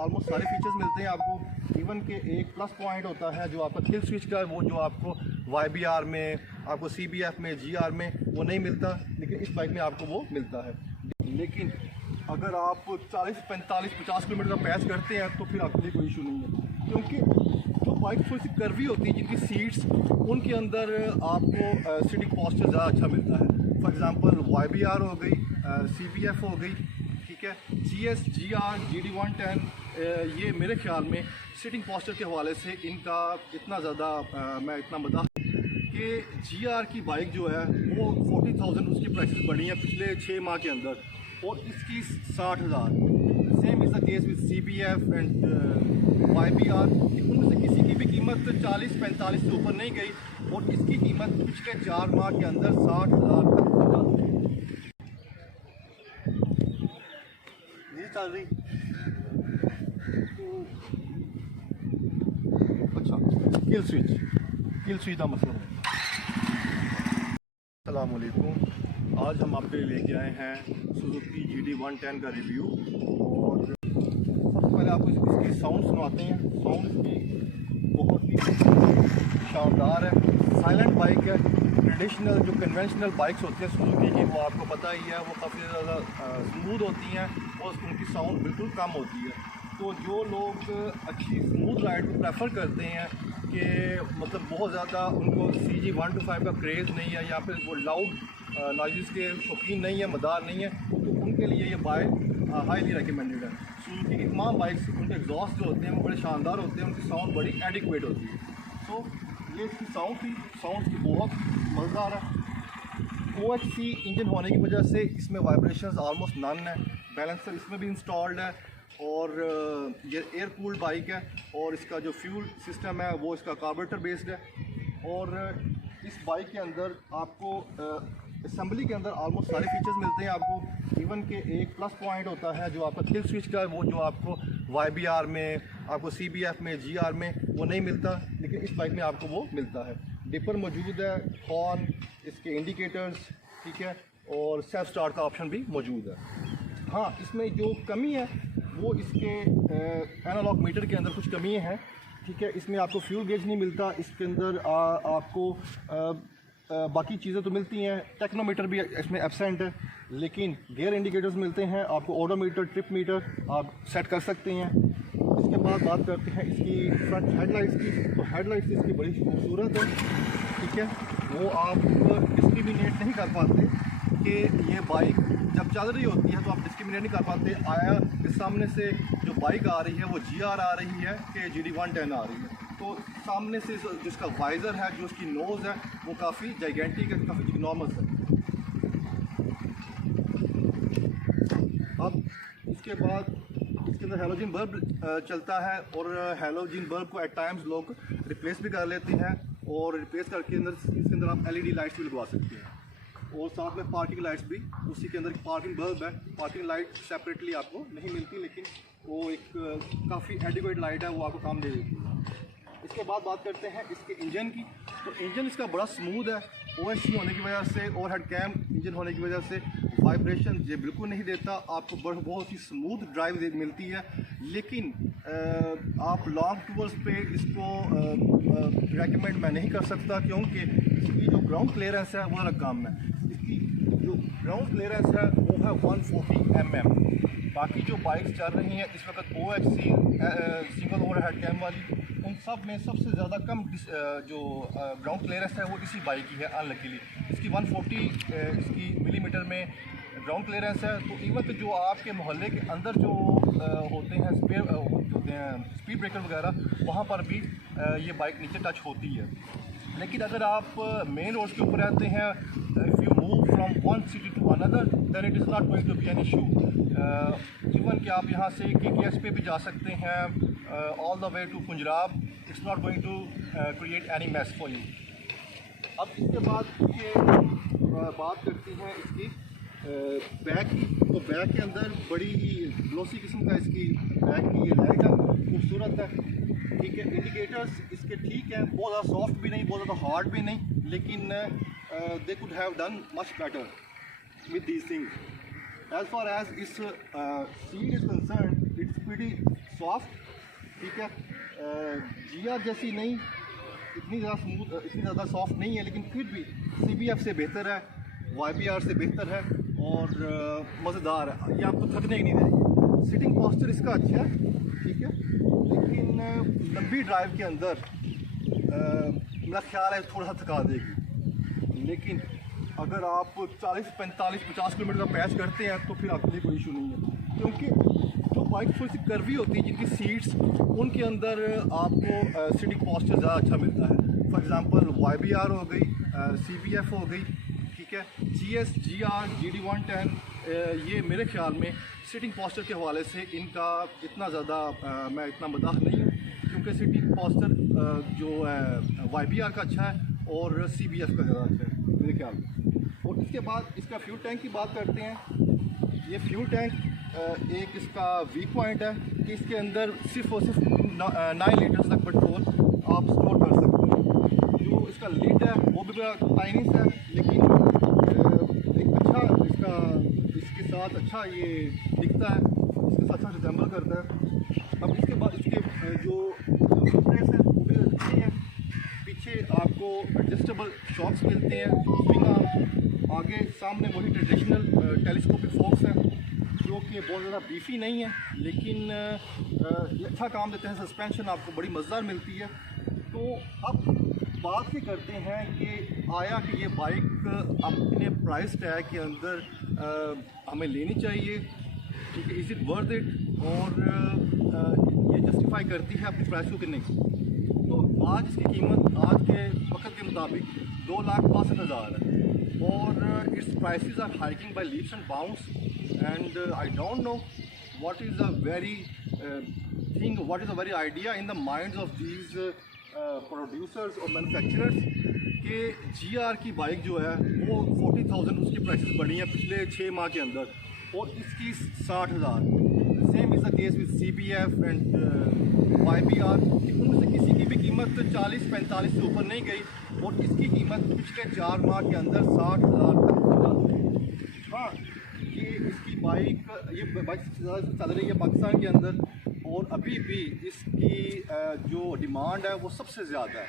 Almost सारे features मिलते हैं आपको। इवन के एक प्लस पॉइंट होता है जो आपका किल स्विच का है, वो जो आपको YBR में, आपको CBF में, GR में वो नहीं मिलता, लेकिन इस बाइक में आपको वो मिलता है। लेकिन अगर आप 40, 45, 50 किलोमीटर का पैच करते हैं तो फिर आपके लिए कोई इशू नहीं है, क्योंकि जो बाइक थोड़ी सी कर्वी होती है, जिनकी सीट्स, उनके अंदर आपको सीटिंग पॉस्चर ज़्यादा अच्छा मिलता है। फॉर एग्ज़ाम्पल YBR हो गई, CBF हो गई, ठीक है, GS, GR, GD110, ये मेरे ख्याल में सीटिंग पॉस्चर के हवाले से इनका इतना ज़्यादा मैं इतना बता कि GR की बाइक जो है वो 40,000 उसकी प्राइसेस बढ़ी हैं पिछले 6 माह के अंदर, और इसकी 60,000। Same is the case with CBF and YBR। उनमें से किसी की भी कीमत 40-45 से ऊपर नहीं गई, और इसकी कीमत पिछले 4 माह के अंदर 60,000 तक पहुंचा दी। ये चल रही अच्छा किल स्विच का मसला। अस्सलाम वालेकुम, आज हम आपके लिए लेके आए हैं सुजुकी GD110 का रिव्यू। और सबसे पहले आपको इसकी साउंड सुनाते हैं। साउंड इसकी बहुत ही शानदार है, साइलेंट बाइक है। ट्रेडिशनल जो कन्वेंशनल बाइक्स होती हैं सुजुकी की, वो आपको पता ही है, वो काफ़ी ज़्यादा स्मूथ होती हैं और उनकी साउंड बिल्कुल कम होती है। तो जो लोग अच्छी स्मूथ राइड को प्रेफर करते हैं कि मतलब बहुत ज़्यादा उनको CG125 का क्रेज़ नहीं है, या फिर वो लाउड नॉइज़ के शौकीन नहीं है, मदार नहीं है, तो उनके लिए ये बाइक हाईली रिकमेंडेड है। सुजुकी की तमाम बाइक्स, उनके एग्जॉस्ट जो होते हैं वो बड़े शानदार होते हैं, उनकी साउंड बड़ी एडिक्वेट होती है। तो ये इसकी साउंड की बहुत मज़ेदार है। OHC इंजन होने की वजह से इसमें वाइब्रेशंस ऑलमोस्ट नन है। बैलेंसर इसमें भी इंस्टॉल्ड है, और ये एयर कूल्ड बाइक है, और इसका जो फ्यूल सिस्टम है वो इसका कार्बोरेटर बेस्ड है। और इस बाइक के अंदर आपको असेंबली के अंदर ऑलमोस्ट सारे फीचर्स मिलते हैं आपको। इवन के एक प्लस पॉइंट होता है जो आपका किल स्विच का है, वो जो आपको YBR में, आपको CBF में, GR में वो नहीं मिलता, लेकिन इस बाइक में आपको वो मिलता है। डिपर मौजूद है, हॉर्न, इसके इंडिकेटर्स, ठीक है, और सेल्फ स्टार्ट का ऑप्शन भी मौजूद है। हाँ, इसमें जो कमी है वो इसके एनालॉग मीटर के अंदर कुछ कमी है, ठीक है। इसमें आपको फ्यूल गेज नहीं मिलता, इसके अंदर आपको बाकी चीज़ें तो मिलती हैं, टेक्नोमीटर भी इसमें एब्सेंट है, लेकिन गियर इंडिकेटर्स मिलते हैं आपको, ओडोमीटर, ट्रिप मीटर आप सेट कर सकते हैं। इसके बाद बात करते हैं इसकी फ्रंट हेडलाइट्स की। तो हेडलाइट्स इसकी बड़ी खूबसूरत है, ठीक है, वो आप डिस्क्रिमिनेट नहीं कर पाते कि ये बाइक जब चल रही होती है तो आप डिस्क्रिमिनेट नहीं कर पाते, आया इस सामने से जो बाइक आ रही है वो GR आ रही है कि GD110 आ रही है। तो सामने से जिसका वाइज़र है, जो उसकी नोज़ है, वो काफ़ी जाइगेंटिक है, काफ़ी इग्नॉर्मस है। अब इसके बाद इसके अंदर हैलोजन बल्ब चलता है, और हैलोजन बल्ब को एट टाइम्स लोग रिप्लेस भी कर लेते हैं, और रिप्लेस करके इसके अंदर आप LED लाइट्स भी लगवा सकते हैं। और साथ में पार्किंग लाइट्स भी, उसी के अंदर पार्किंग बल्ब है। पार्किंग लाइट सेपरेटली आपको नहीं मिलती, लेकिन वो एक काफ़ी एडिक्वेट लाइट है, वो आपको काम दे देती है। इसके बाद बात करते हैं इसके इंजन की। तो इंजन इसका बड़ा स्मूथ है, OHC होने की वजह से, और हेड कैम इंजन होने की वजह से वाइब्रेशन ये बिल्कुल नहीं देता आपको, बहुत ही स्मूथ ड्राइव मिलती है। लेकिन आप लॉन्ग टूर्स पे इसको रेकमेंड मैं नहीं कर सकता, क्योंकि इसकी जो ग्राउंड क्लियरेंस है वो अलग काम है। इसकी जो ग्राउंड क्लियरेंस है वो है 140 mm। बाकी जो बाइक्स चल रही हैं इस वक्त OHC single over head cam वाली, उन सब में सबसे ज़्यादा कम जो ग्राउंड क्लियरेंस है वो इसी बाइक की है। अनलकीली इसकी 140 इसकी मिलीमीटर में ग्राउंड क्लियरेंस है। तो इवन तो जो आपके मोहल्ले के अंदर जो होते हैं स्पीड ब्रेकर वगैरह, वहाँ पर भी ये बाइक नीचे टच होती है। लेकिन अगर आप मेन रोड के ऊपर रहते हैं, if you move from one city to another, then it is not going to be an issue. Even कि आप यहाँ से KKS पे भी जा सकते हैं, all the way to Punjab, it's not going to create any mess for you. अब इसके बाद ये बात करते हैं इसकी बैक की। तो बैक के अंदर बड़ी ही ग्लोसी किस्म का इसकी बैक की ये लाइट है, खूबसूरत है, ठीक है। इंडिकेटर्स इसके ठीक हैं, बहुत ज़्यादा सॉफ्ट भी नहीं, बहुत ज़्यादा हार्ड भी नहीं, लेकिन they could have done much better with these things. As far as this seat is concern, it's pretty soft, ठीक है, GR जैसी नहीं, इतनी ज़्यादा स्मूथ, इतनी ज़्यादा सॉफ्ट नहीं है, लेकिन फिर भी CBF से बेहतर है, YBR से बेहतर है और मज़ेदार है। ये आपको थकने ही नहीं देगी। सिटिंग पोस्चर इसका अच्छा है, ठीक है, लेकिन लंबी ड्राइव के अंदर मेरा ख्याल है थोड़ा सा थका देगी। लेकिन अगर आप 40, 45, 50 किलोमीटर का पैच करते हैं तो फिर आपके लिए कोई इशू नहीं है, क्योंकि जो बाइक थोड़ी सी कर्वी होती है, जिनकी सीट्स, उनके अंदर आपको सिटिंग पोस्चर ज़्यादा अच्छा मिलता है। फॉर एग्ज़ाम्पल YBR हो गई, CBF हो गई, ठीक है, GS, GR, GD110, ये मेरे ख्याल में सिटिंग पोस्चर के हवाले से इनका इतना ज़्यादा मैं इतना मदाह नहीं हूँ, क्योंकि सिटिंग पोस्चर जो है YBR का अच्छा है और CBF का ज़्यादा अच्छा है मेरे ख्याल में। और इसके बाद इसका फ्यूल टैंक की बात करते हैं। ये फ्यूल टैंक एक इसका वीक पॉइंट है कि इसके अंदर सिर्फ और सिर्फ 9 लीटर्स तक पेट्रोल आप स्टोर कर सकते हैं। जो इसका लिड है वो भी बड़ा टाइनी सा है, लेकिन एक अच्छा इसके साथ अच्छा ये दिखता है, इसके साथ अच्छा रिजेंबल करता है। अब इसके बाद इसके जो फुटरेस्ट है वो भी अच्छी है। पीछे आपको एडजस्टेबल शॉक्स मिलते हैं, स्विंग आर्म, आगे सामने वही ट्रेडिशनल टेलीस्कोपिक फोक्स है जो कि बहुत ज़्यादा बीफी नहीं है, लेकिन अच्छा काम देते हैं। सस्पेंशन आपको बड़ी मज़ेदार मिलती है। तो अब बात ये करते हैं कि आया कि ये बाइक अपने प्राइस टैग के अंदर हमें लेनी चाहिए, ठीक है, इज़ इट वर्थ इट, और ये जस्टिफाई करती है अपनी प्राइस को कि नहीं। तो आज इसकी कीमत आज के वक्त के मुताबिक 2,62,000 है और it's prices are hiking by leaps and bounds, and I don't know what is a very idea in the minds of these producers और मैन्युफैक्चरर्स कि GR की बाइक जो है वो 40,000 उसकी प्राइसेस बढ़ी हैं पिछले 6 माह के अंदर, और इसकी 60,000। Same is the case with CBF and YBR, उनमें से किसी की भी कीमत 40-45 से ऊपर नहीं गई, और इसकी कीमत पिछले 4 माह के अंदर 60,000 तक पहुंचा। हाँ, ये इसकी बाइक चल रही है पाकिस्तान के अंदर, और अभी भी इसकी जो डिमांड है वो सबसे ज़्यादा है।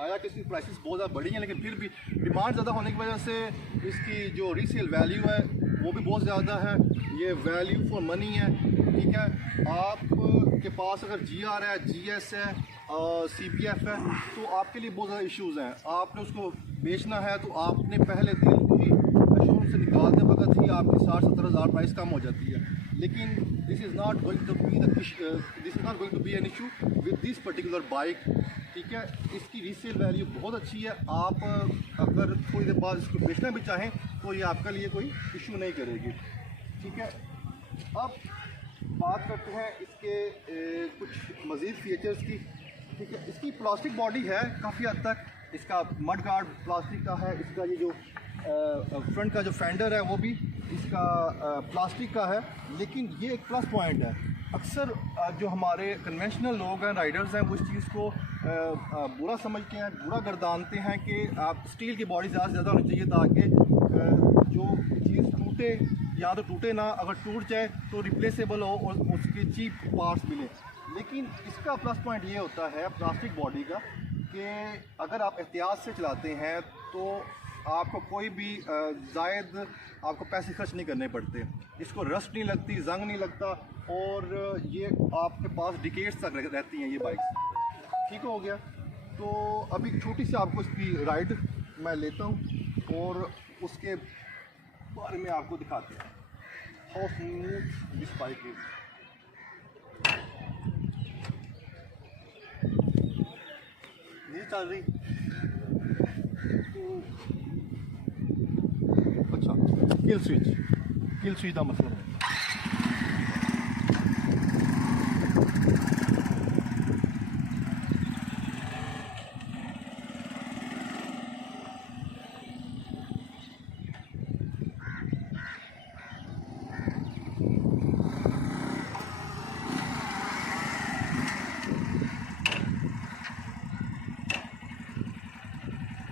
आया कि इसकी प्राइसेस बहुत ज़्यादा बढ़ी हैं, लेकिन फिर भी डिमांड ज़्यादा होने की वजह से इसकी जो रीसेल वैल्यू है वो भी बहुत ज़्यादा है। ये वैल्यू फॉर मनी है, ठीक है। आपके पास अगर GR है, GS है, CBF है, तो आपके लिए बहुत ज़्यादा इश्यूज़ हैं। आपने उसको बेचना है तो आपने पहले दिन ही शोरूम से निकालते वक्त ही आपकी 60-70 हज़ार प्राइस कम हो जाती है। लेकिन this is not going to be an issue with this particular bike, ठीक है। इसकी रीसेल वैल्यू बहुत अच्छी है। आप अगर थोड़ी देर बाद इसको बेचना भी चाहें तो ये आपके लिए कोई इशू नहीं करेगी, ठीक है। अब बात करते हैं इसके कुछ मज़ीद फीचर्स की, ठीक है। इसकी प्लास्टिक बॉडी है काफ़ी हद तक, इसका मड गार्ड प्लास्टिक का है, इसका ये जो फ्रंट का जो फेंडर है वो भी इसका प्लास्टिक का है। लेकिन ये एक प्लस पॉइंट है। अक्सर जो हमारे कन्वेंशनल लोग हैं, राइडर्स हैं, वो इस चीज़ को बुरा समझते हैं, बुरा गर्दानते हैं कि आप स्टील की बॉडी ज़्यादा से ज़्यादा होनी चाहिए ताकि जो चीज़ टूटे या तो टूटे ना, अगर टूट जाए तो रिप्लेसेबल हो और उसके चीप पार्ट्स मिले। लेकिन इसका प्लस पॉइंट ये होता है प्लास्टिक बॉडी का कि अगर आप एहतियात से चलाते हैं तो आपको कोई भी ज़ायद आपको पैसे खर्च नहीं करने पड़ते। इसको रस्ट नहीं लगती, जंग नहीं लगता, और ये आपके पास डिकेड्स तक रहती हैं ये बाइक्स, ठीक हो गया। तो अभी छोटी सी आपको इसकी राइड मैं लेता हूँ और उसके बारे में आपको दिखाते हैं how smooth this bike is. नहीं चल रही तो अच्छा, किल स्विच का मतलब है।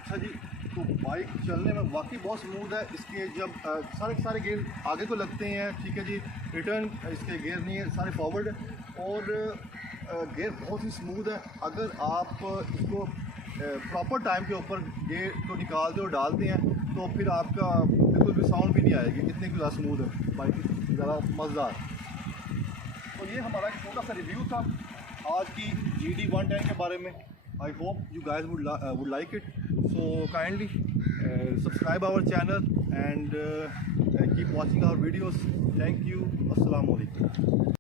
अच्छा जी, तो बाइक चलने में वाकई बहुत स्मूथ है। इसके जब सारे गियर आगे को लगते हैं, ठीक है जी, रिटर्न इसके गियर नहीं है, सारे फॉरवर्ड और गेयर बहुत ही स्मूथ है। अगर आप इसको प्रॉपर टाइम के ऊपर गेयर को निकालते और डालते हैं तो फिर आपका बिल्कुल भी साउंड भी नहीं आएगी, इतनी ज़्यादा स्मूथ है, बाइक ज़्यादा मज़ेदार। तो ये हमारा एक छोटा सा रिव्यू था आज की GD 110 के बारे में। I hope you guys would like it, so kindly subscribe our channel and keep watching our videos. Thank you, अस्सलाम वालेकुम।